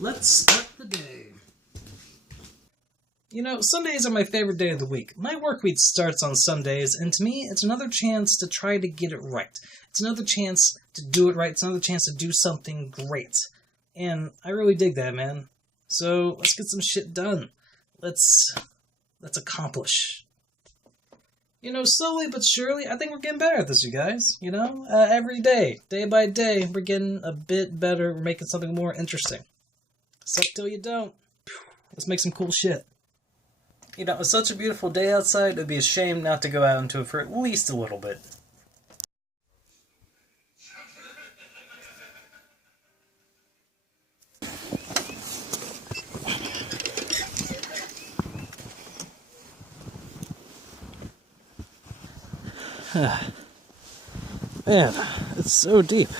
Let's start the day. You know, Sundays are my favorite day of the week. My work week starts on Sundays, and to me, it's another chance to try to get it right. It's another chance to do it right. It's another chance to do something great. And I really dig that, man. So, let's get some shit done. Let's accomplish. You know, slowly but surely, I think we're getting better at this, you guys. You know, every day by day, we're getting a bit better. We're making something more interesting. Suck till you don't. Let's make some cool shit. You know, it's such a beautiful day outside, it would be a shame not to go out into it for at least a little bit. Man, it's so deep.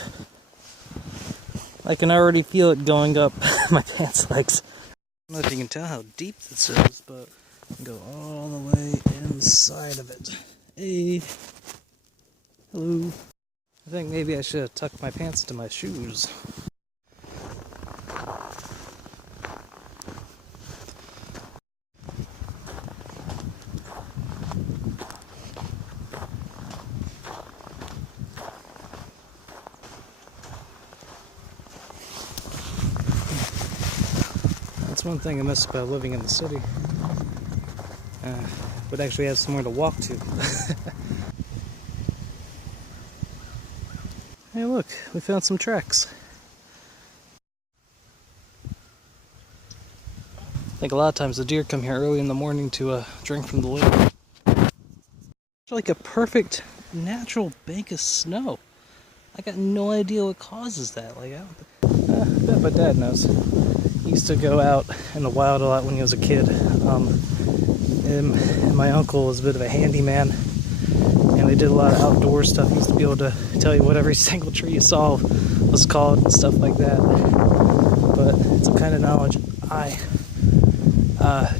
I can already feel it going up my pants legs. I don't know if you can tell how deep this is, but I can go all the way inside of it. Hey. Hello. I think maybe I should have tucked my pants into my shoes. That's one thing I miss about living in the city. Would actually have somewhere to walk to. Hey look, we found some tracks. I think a lot of times the deer come here early in the morning to drink from the lake. It's like a perfect natural bank of snow. I got no idea what causes that. Like, I bet my dad knows. He used to go out in the wild a lot when he was a kid. And my uncle was a bit of a handyman, and they did a lot of outdoor stuff. He used to be able to tell you what every single tree you saw was called and stuff like that. But it's a kind of knowledge I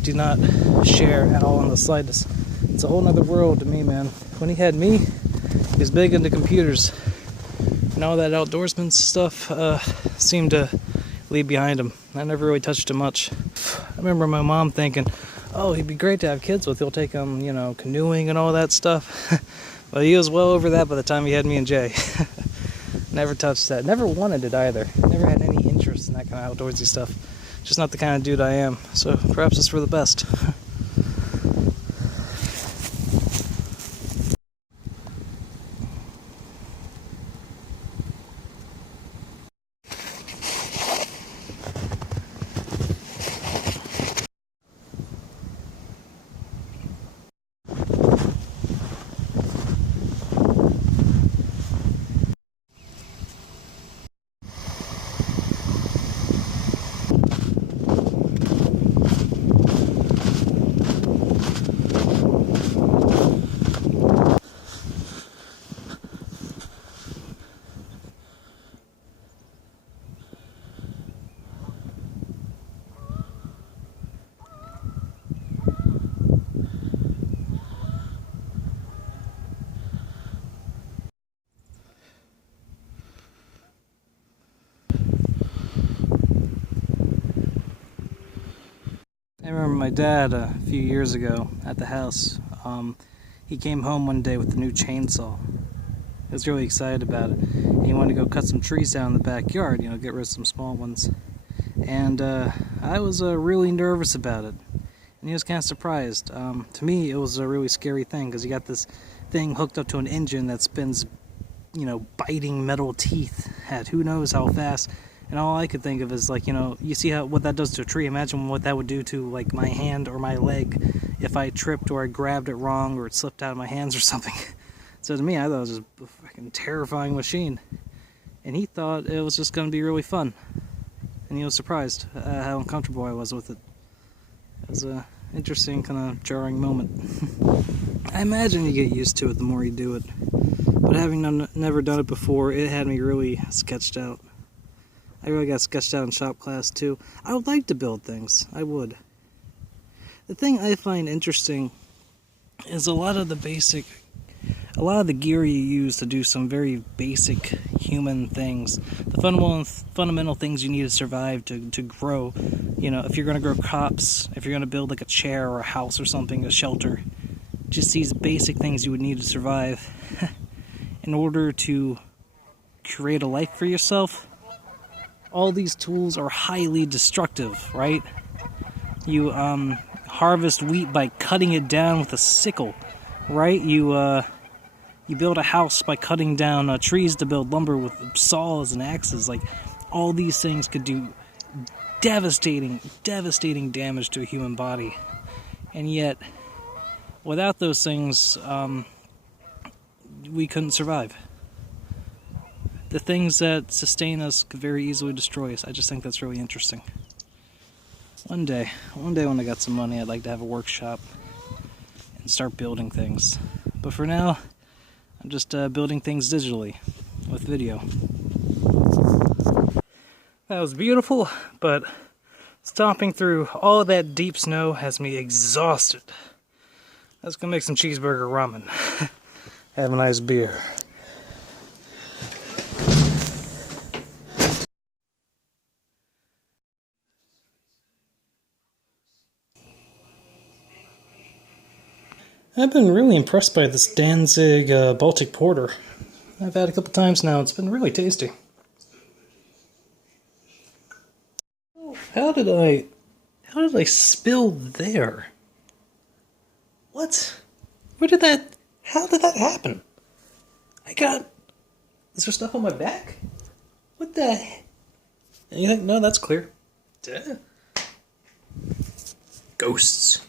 do not share at all in the slightest. It's a whole other world to me, man. When he had me, he was big into computers, and all that outdoorsman stuff seemed to leave behind him. I never really touched him much. I remember my mom thinking, oh, he'd be great to have kids with. He'll take them, you know, canoeing and all that stuff. But he was well over that by the time he had me and Jay. Never touched that. Never wanted it either. Never had any interest in that kind of outdoorsy stuff. Just not the kind of dude I am. So perhaps it's for the best. I remember my dad a few years ago at the house. He came home one day with a new chainsaw. He was really excited about it. And he wanted to go cut some trees down in the backyard, you know, get rid of some small ones. And I was really nervous about it. And he was kind of surprised. To me, it was a really scary thing because you got this thing hooked up to an engine that spins, you know, biting metal teeth at who knows how fast. And all I could think of is, like, you know, you see what that does to a tree. Imagine what that would do to, like, my hand or my leg if I tripped or I grabbed it wrong or it slipped out of my hands or something. So to me, I thought it was just a fucking terrifying machine. And he thought it was just going to be really fun. And he was surprised how uncomfortable I was with it. It was an interesting, kind of jarring moment. I imagine you get used to it the more you do it. But having never done it before, it had me really sketched out. I really got sketched out in shop class too. I would like to build things. I would. The thing I find interesting is a lot of the basic a lot of the gear you use to do some very basic human things, the fundamental things you need to survive, to grow. You know, if you're going to grow crops, if you're going to build like a chair or a house or something, a shelter, just these basic things you would need to survive in order to create a life for yourself. All these tools are highly destructive, right? You harvest wheat by cutting it down with a sickle, right? You build a house by cutting down trees to build lumber with saws and axes. Like, all these things could do devastating damage to a human body. And yet, without those things, we couldn't survive. The things that sustain us could very easily destroy us. I just think that's really interesting. One day when I got some money, I'd like to have a workshop and start building things. But for now, I'm just building things digitally with video. That was beautiful, but stomping through all that deep snow has me exhausted. Let's go make some cheeseburger ramen. Have a nice beer. I've been really impressed by this Danzig Baltic Porter. I've had it a couple times now. It's been really tasty. How did I spill there? What? How did that happen? Is there stuff on my back? What the? Anything? No, that's clear. Duh. Ghosts.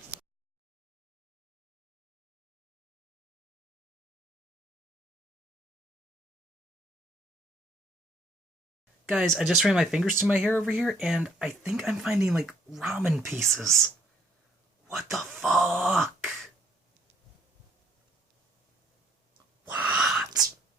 Guys, I just ran my fingers through my hair over here, and I think I'm finding, like, ramen pieces. What the fuck? Wow.